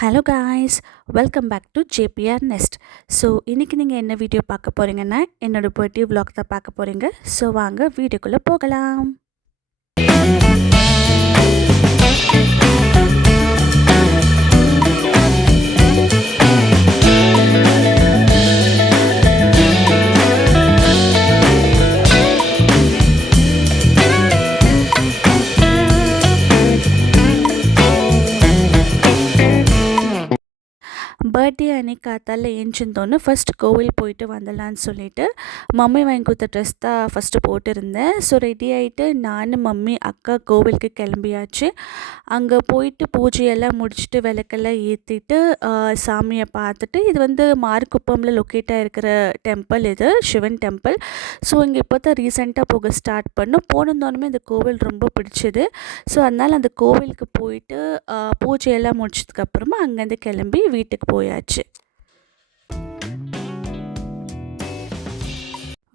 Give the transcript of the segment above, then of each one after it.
Hello guys, welcome back to JBR nest. So இன்றைக்கி நீங்கள் என்ன வீடியோ பார்க்க போகிறீங்கன்னா என்னோடய பர்த்டே vlog தான் பார்க்க போகிறீங்க. ஸோ வாங்க வீடியோக்குள்ளே போகலாம். பர்த்டே அன்னைக்கு காத்தால ஏஞ்சிருந்தோன்னு ஃபஸ்ட் கோவில் போயிட்டு வந்துடலான்னு சொல்லிட்டு மம்மி வாங்கி கொடுத்த ட்ரெஸ் தான் ஃபஸ்ட்டு போட்டிருந்தேன். ஸோ ரெடி ஆகிட்டு நான் மம்மி அக்கா கோவிலுக்கு கிளம்பியாச்சு. அங்கே போயிட்டு பூஜையெல்லாம் முடிச்சுட்டு விளக்கெல்லாம் ஏற்றிட்டு சாமியை பார்த்துட்டு, இது வந்து மார்க்குப்பமில் லொக்கேட்டாக இருக்கிற டெம்பிள், இது சிவன் டெம்பிள். ஸோ இங்கே இப்போ தான் ரீசெண்டாக போக ஸ்டார்ட் பண்ணோம். போனந்தோடனே இந்த கோவில் ரொம்ப பிடிச்சிது. ஸோ அதனால் அந்த கோவிலுக்கு போயிட்டு பூஜையெல்லாம் முடிச்சதுக்கப்புறமா அங்கேருந்து கிளம்பி வீட்டுக்கு போயாச்சு.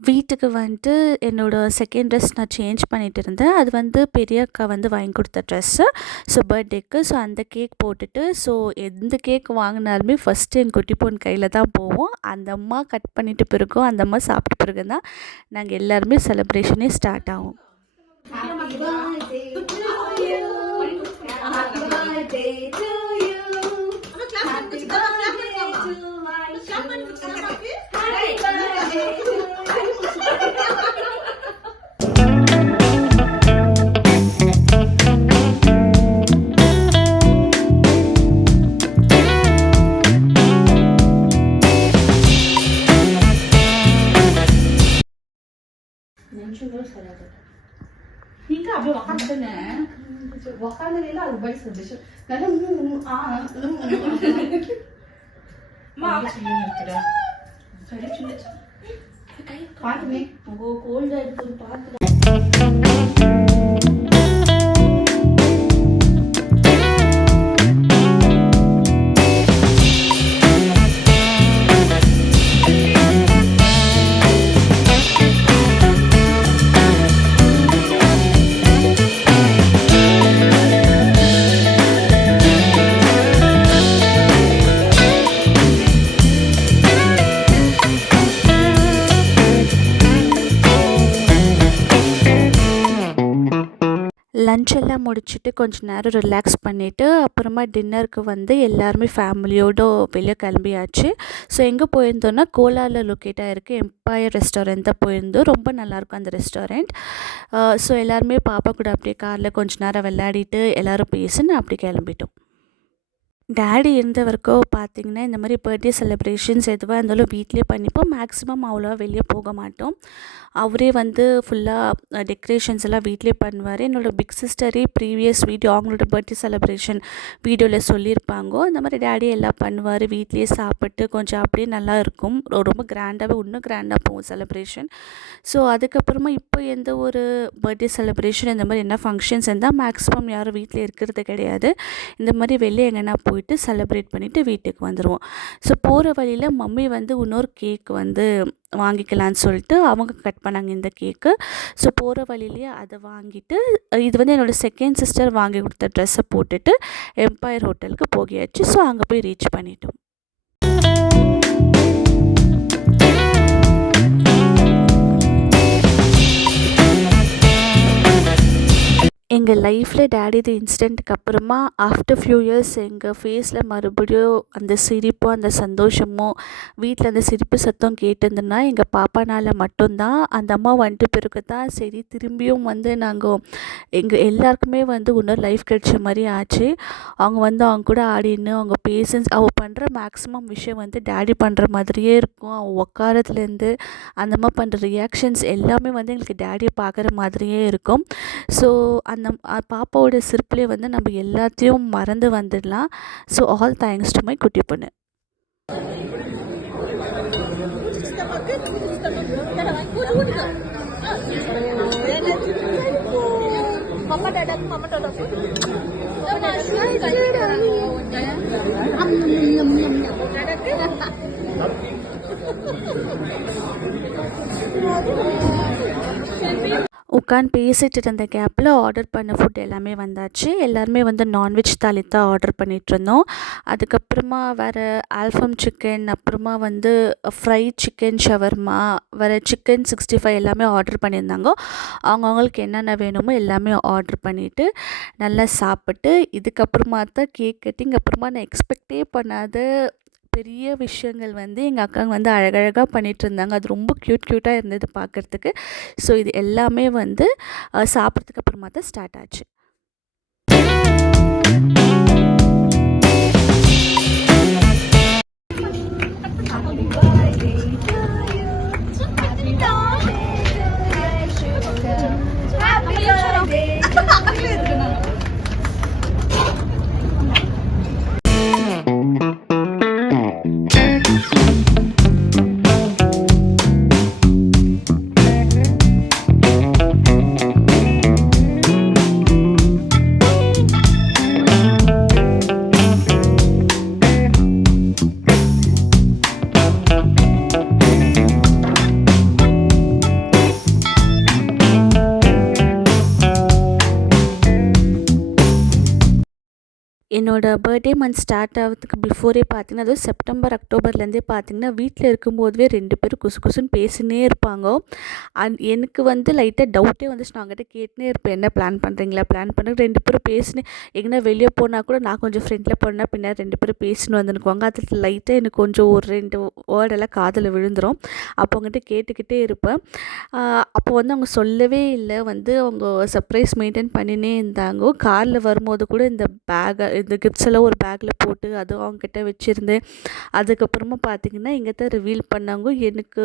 வீட்டுக்கு வந்துட்டு என்னோடய செகண்ட் ட்ரெஸ் நான் சேஞ்ச் பண்ணிகிட்டு இருந்தேன். அது வந்து பெரிய அக்கா வந்து வாங்கி கொடுத்த ட்ரெஸ்ஸு. ஸோ பர்த்டேக்கு ஸோ அந்த கேக் போட்டுட்டு, ஸோ எந்த கேக் வாங்கினாலுமே ஃபஸ்ட்டு என் குட்டி பொண்ணு கையில் தான் போவோம். அந்த அம்மா கட் பண்ணிட்டு பிறகும், அந்த அம்மா சாப்பிட்ட பிறகு தான் நாங்கள் எல்லாருமே செலிப்ரேஷனே ஸ்டார்ட் ஆகும். Hingga abis makan sana, makan ni lah lebih sedih. Kalau mak cuma kira, kira cuma. Part ni, aku cold dah itu part. Lunch எல்லாம் முடிச்சுட்டு கொஞ்சம் நேரம் ரிலாக்ஸ் பண்ணிவிட்டு அப்புறமா டின்னருக்கு வந்து எல்லாருமே ஃபேமிலியோடு வெளியே கிளம்பியாச்சு. ஸோ எங்கே போயிருந்தோன்னா கோலாரில் லொக்கேட்டாக இருக்குது எம்பயர் ரெஸ்டாரண்ட் தான் போயிருந்தோம். ரொம்ப நல்லாயிருக்கும் அந்த ரெஸ்டாரண்ட். ஸோ எல்லாருமே பாப்பா கூட அப்படியே காரில் கொஞ்சம் நேரம் விளையாடிட்டு எல்லோரும் பேசின்னு அப்படி கிளம்பிட்டோம். டேடி இருந்த வரைக்கும் பார்த்திங்கன்னா இந்த மாதிரி பர்த்டே செலிப்ரேஷன்ஸ் எதுவாக இருந்தாலும் வீட்டிலே பண்ணிப்போம். மேக்ஸிமம் அவ்வளோவா வெளியே போக மாட்டோம். அவரே வந்து ஃபுல்லாக டெக்கரேஷன்ஸ் எல்லாம் வீட்டிலே பண்ணுவார். என்னோடய பிக் சிஸ்டரே ப்ரீவியஸ் வீடியோ அவங்களோட பர்த்டே செலிப்ரேஷன் வீடியோவில் சொல்லியிருப்பாங்க. அந்த மாதிரி டேடி எல்லாம் பண்ணுவார். வீட்லேயே சாப்பிட்டு கொஞ்சம் அப்படியே நல்லா இருக்கும். ரொம்ப கிராண்டாகவே இன்னும் கிராண்டாக போகும் செலிப்ரேஷன். ஸோ அதுக்கப்புறமா இப்போ எந்த ஒரு பர்த்டே செலிப்ரேஷன் இந்த மாதிரி என்ன ஃபங்க்ஷன்ஸ் இருந்தால் மேக்ஸிமம் யாரும் வீட்டில் இருக்கிறது கிடையாது. இந்த மாதிரி வெளியே எங்கன்னா போயிட்டு செலிப்ரேட் பண்ணிவிட்டு வீட்டுக்கு வந்துடுவோம். ஸோ போகிற வழியில் மம்மி வந்து இன்னொரு கேக் வந்து வாங்கிக்கலான்னு சொல்லிட்டு அவங்க கட் பண்ணாங்க இந்த கேக்கு. ஸோ போகிற வழியிலேயே அதை வாங்கிட்டு, இது வந்து என்னோடய செகண்ட் சிஸ்டர் வாங்கி கொடுத்த ட்ரெஸ்ஸை போட்டுட்டு எம்பயர் ஹோட்டலுக்கு போகியாச்சு. ஸோ அங்கே போய் ரீச் பண்ணிட்டோம். எங்கள் லைஃப்பில் டேடி இது இன்சிடெண்ட்டுக்கு அப்புறமா ஆஃப்டர் ஃபியூ இயர்ஸ் எங்கள் ஃபேஸில் மறுபடியும் அந்த சிரிப்பும் அந்த சந்தோஷமும் வீட்டில் அந்த சிரிப்பு சத்தம் கேட்டிருந்தோன்னா எங்கள் பாப்பானால் மட்டும்தான். அந்த அம்மா வந்துட்டு பிறகு தான் சரி திரும்பியும் வந்து நாங்கள் எங்கள் எல்லாருக்குமே வந்து இன்னொரு லைஃப் கிடைச்ச மாதிரி ஆச்சு. அவங்க வந்து அவங்க கூட ஆடின்னு அவங்க பேசன்ஸ் அவள் பண்ணுற மேக்ஸிமம் விஷயம் வந்து டேடி பண்ணுற மாதிரியே இருக்கும். அவள் உட்காரத்துலேருந்து அந்த மாதிரி பண்ணுற ரியாக்ஷன்ஸ் எல்லாமே வந்து எங்களுக்கு டேடியை பார்க்குற மாதிரியே இருக்கும். ஸோ அந்த பாப்பாவோட சிரிப்புலேயே வந்து நம்ம எல்லாத்தையும் மறந்து வந்துடலாம். So all thanks to my குட்டி பொண்ணு. உட்காந்து பேசிகிட்டு இருந்த கேப்பில் ஆர்டர் பண்ண ஃபுட் எல்லாமே வந்தாச்சு. எல்லாருமே வந்து நான்வெஜ் தாலி தான் ஆர்டர் பண்ணிகிட்ருந்தோம். அதுக்கப்புறமா வேறு ஆல்ஃபம் சிக்கன், அப்புறமா வந்து ஃப்ரைட் சிக்கன் ஷவர்மா, வேறு சிக்கன் 65 எல்லாமே ஆர்டர் பண்ணியிருந்தாங்க. அவங்கவுங்களுக்கு என்னென்ன வேணுமோ எல்லாமே ஆர்டர் பண்ணிவிட்டு நல்லா சாப்பிட்டு, இதுக்கப்புறமா தான் கேக் கட்டிங். அப்புறமா நான் எக்ஸ்பெக்டே பண்ணாத பெரிய விஷயங்கள் வந்து எங்கள் அக்காங்க வந்து அழகழகாக பண்ணிகிட்ருந்தாங்க. அது ரொம்ப க்யூட்டாக இருந்தது பார்க்குறதுக்கு. ஸோ இது எல்லாமே வந்து சாப்பிட்றதுக்கு அப்புறமா தான் ஸ்டார்ட் ஆச்சு. என்னோட பர்த்டே மந்த் ஸ்டார்ட் ஆகிறதுக்கு பிஃபோரே பார்த்திங்கன்னா, அதுவும் செப்டம்பர் அக்டோபர்லேருந்தே பார்த்திங்கன்னா, வீட்டில் இருக்கும்போதுவே 2 பேரும் குசு குசுன்னு பேசினே இருப்பாங்க. எனக்கு வந்து லைட்டாக டவுட்டே வந்துச்சு. நான் அவங்ககிட்ட கேட்டுனே இருப்பேன், என்ன பிளான் பண்ணுறீங்களா, பிளான் பண்ணுங்க. 2 பேரும் பேசினே எங்கன்னா வெளியே போனால் கூட நான் கொஞ்சம் ஃப்ரெண்டில் போனால் பின்னாடி 2 பேரும் பேசின்னு வந்துருக்குவாங்க. அதில் லைட்டாக எனக்கு கொஞ்சம் ஒரு 2 வேர்டெல்லாம் காதில் விழுந்துடும். அப்போ அவங்ககிட்ட கேட்டுக்கிட்டே இருப்பேன். அப்போ வந்து அவங்க சொல்லவே இல்லை, வந்து அவங்க சர்ப்ரைஸ் மெயின்டைன் பண்ணினே இருந்தாங்க. காரில் வரும்போது கூட இந்த கிஃப்ட்ஸ் எல்லாம் ஒரு பேக்கில் போட்டு அதுவும் அவங்ககிட்ட வச்சுருந்தேன். அதுக்கப்புறமா பார்த்திங்கன்னா இங்கே தான் ரிவீல் பண்ணாங்க. எனக்கு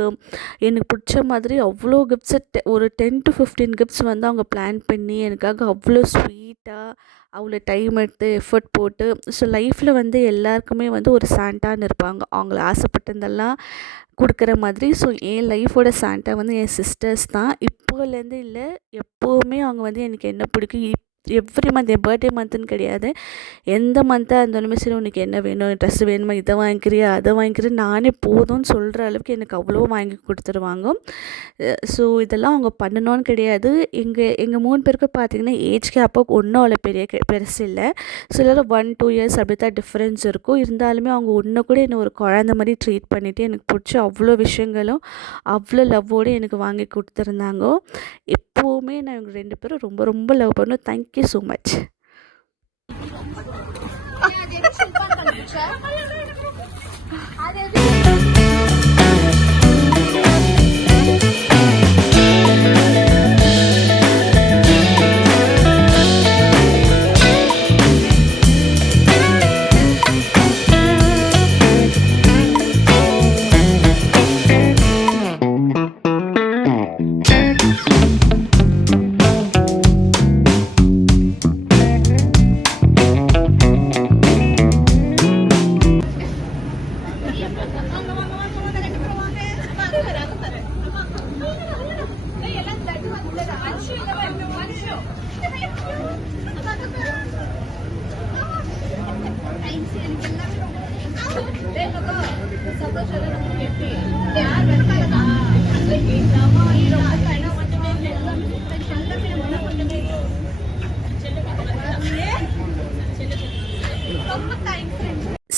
பிடிச்ச மாதிரி அவ்வளோ கிஃப்ட்ஸு, ஒரு 10 to 15 கிஃப்ட்ஸ் வந்து அவங்க பிளான் பண்ணி எனக்காக அவ்வளோ ஸ்வீட்டாக அவ்வளோ டைம் எடுத்து எஃபர்ட் போட்டு. ஸோ லைஃப்பில் வந்து எல்லாருக்குமே வந்து ஒரு சாண்டான்னு இருப்பாங்க, அவங்கள ஆசைப்பட்டதெல்லாம் கொடுக்குற மாதிரி. ஸோ என் லைஃபோட சாண்டா வந்து என் சிஸ்டர்ஸ் தான். இப்போலேருந்து இல்லை, எப்போவுமே அவங்க வந்து எனக்கு என்ன பிடிக்கும், எவ்ரி மந்த், என் பர்த்டே மந்த்துன்னு கிடையாது, எந்த மந்த்தாக இருந்தாலுமே சரி, உனக்கு என்ன வேணும், ட்ரெஸ்ஸு வேணுமா, இதை வாங்கிக்கிறியா அதை வாங்கிக்கிறேன், நானே போதும்னு சொல்கிற அளவுக்கு எனக்கு அவ்வளோ வாங்கி கொடுத்துருவாங்க. ஸோ இதெல்லாம் அவங்க பண்ணணும்னு கிடையாது. எங்கள் 3 பேருக்கு பார்த்திங்கன்னா ஏஜ் கேப்பாக ஒன்றும் அவ்வளோ பெருசு இல்லை. ஸோ எல்லோரும் 1-2 இயர்ஸ் அப்படி தான் டிஃப்ரென்ஸ் இருக்கும். இருந்தாலுமே அவங்க ஒன்று கூட என்னை ஒரு குழந்த மாதிரி ட்ரீட் பண்ணிவிட்டு எனக்கு பிடிச்ச அவ்வளோ விஷயங்களும் அவ்வளோ லவ்வோடு எனக்கு வாங்கி கொடுத்துருந்தாங்க. எப்போவுமே நான் இவங்க 2 பேரும் ரொம்ப ரொம்ப லவ் பண்ணுவேன். Thank you so much.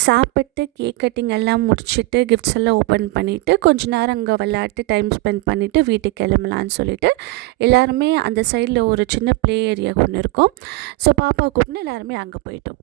சாப்பிட்டு கேக் கட்டிங் எல்லாம் முடிச்சுட்டு கிஃப்ட்ஸ் எல்லாம் ஓப்பன் பண்ணிவிட்டு கொஞ்ச நேரம் அங்கே விளையாட்டு டைம் ஸ்பெண்ட் பண்ணிவிட்டு வீட்டுக்கு கிளம்பலான்னு சொல்லிவிட்டு எல்லாருமே அந்த சைடில் ஒரு சின்ன ப்ளே ஏரியா ஒன்று இருக்கும். ஸோ பாப்பா கூப்பிட்டு எல்லாருமே அங்கே போயிட்டோம்.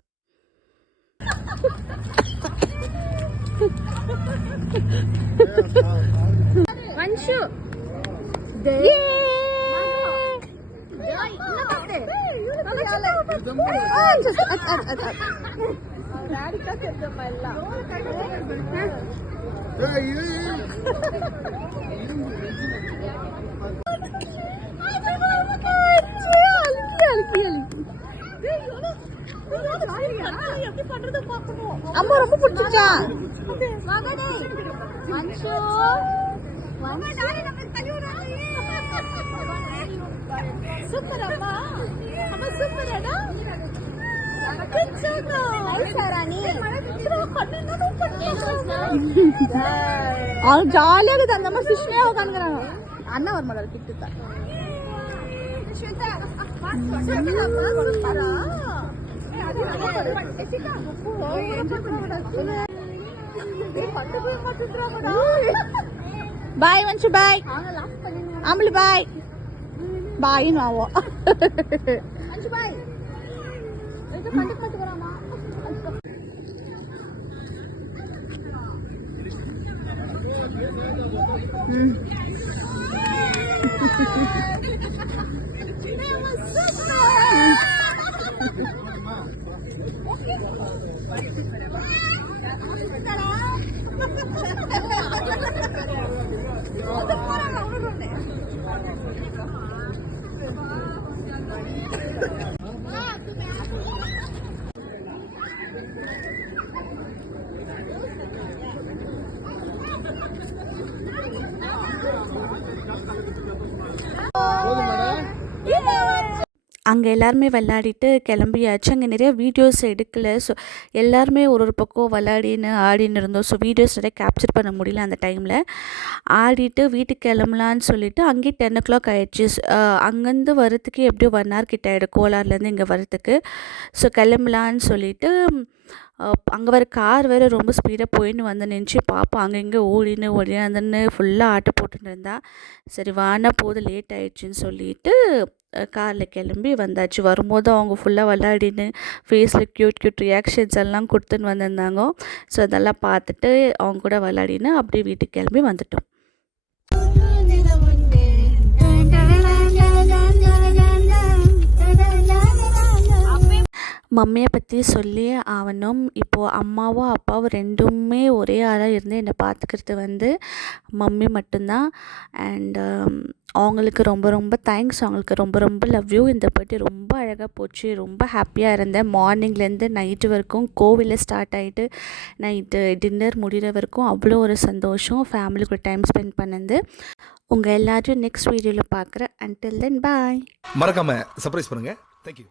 அம்மா ரொம்ப பிடிச்சிச்சா சூப்பர் அம்மா, அம்மா சூப்பர் அடா. ஜாலியாக அந்த அம்மா சுஷ்மையா உட்காந்துக்கிறாங்க. அண்ணா வர மாட்டாரு கிட்ட ಬಾಯ್ ವಂಶು ಬಾಯ್ ಆಮ್ಲಿ ಬಾಯ್ ಬಾಯಿ ನಾವು அங்கே எல்லாருமே விளையாடிட்டு கிளம்பியாச்சு. அங்கே நிறைய வீடியோஸ் எடுக்கல. ஸோ எல்லாருமே ஒரு பக்கம் விளையாடின்னு ஆடின்னு இருந்தோம். ஸோ வீடியோஸ் நிறைய கேப்சர் பண்ண முடியல அந்த டைமில். ஆடிட்டு வீட்டுக்கு கிளம்பலான்னு சொல்லிவிட்டு அங்கேயே 10 o'clock ஆயிடுச்சு. அங்கேருந்து வரத்துக்கு எப்படியும் 1 hour கிட்ட ஆகிடும் கோலார்லேருந்து இங்கே வரத்துக்கு. ஸோ கிளம்பலான்னு சொல்லிவிட்டு அங்கே வர கார் வேறு ரொம்ப ஸ்பீடாக போயின்னு வந்து நினச்சி பாப்பா அங்கே இங்கே ஓடியாந்துன்னு ஃபுல்லாக ஆட்டை போட்டுன்னு இருந்தா. சரி வானா போது லேட் ஆயிடுச்சுன்னு சொல்லிட்டு காரில் கிளம்பி வந்தாச்சு. வரும்போது அவங்க ஃபுல்லாக விளையாடின்னு ஃபேஸில் க்யூட் ரியாக்ஷன்ஸ் எல்லாம் கொடுத்துன்னு வந்திருந்தாங்க. ஸோ அதெல்லாம் பார்த்துட்டு அவங்க கூட விளையாடின்னு அப்படியே வீட்டுக்கு கிளம்பி வந்துட்டோம். மம்மியை பற்றி சொல்லி ஆகணும். இப்போது அம்மாவும் அப்பாவும் ரெண்டுமே ஒரே ஆளாக இருந்து என்னை பார்த்துக்கிறது வந்து மம்மி மட்டும்தான். அண்ட் அவங்களுக்கு ரொம்ப தேங்க்ஸ். அவங்களுக்கு ரொம்ப லவ் யூ. இந்த பர்த்டே ரொம்ப அழகாக போச்சு. ரொம்ப ஹாப்பியாக இருந்தேன். மார்னிங்லேருந்து நைட்டு வரைக்கும் கோவிலில் ஸ்டார்ட் ஆகிட்டு நைட்டு டின்னர் முடிகிற வரைக்கும் அவ்வளோ ஒரு சந்தோஷம். ஃபேமிலி கூட டைம் ஸ்பெண்ட் பண்ணது. உங்கள் எல்லாரையும் நெக்ஸ்ட் வீடியோவில் பார்க்குறேன். அன்டில் தென் பாய். மறக்காம சர்ப்ரைஸ் பண்ணுங்க. தேங்க்யூ.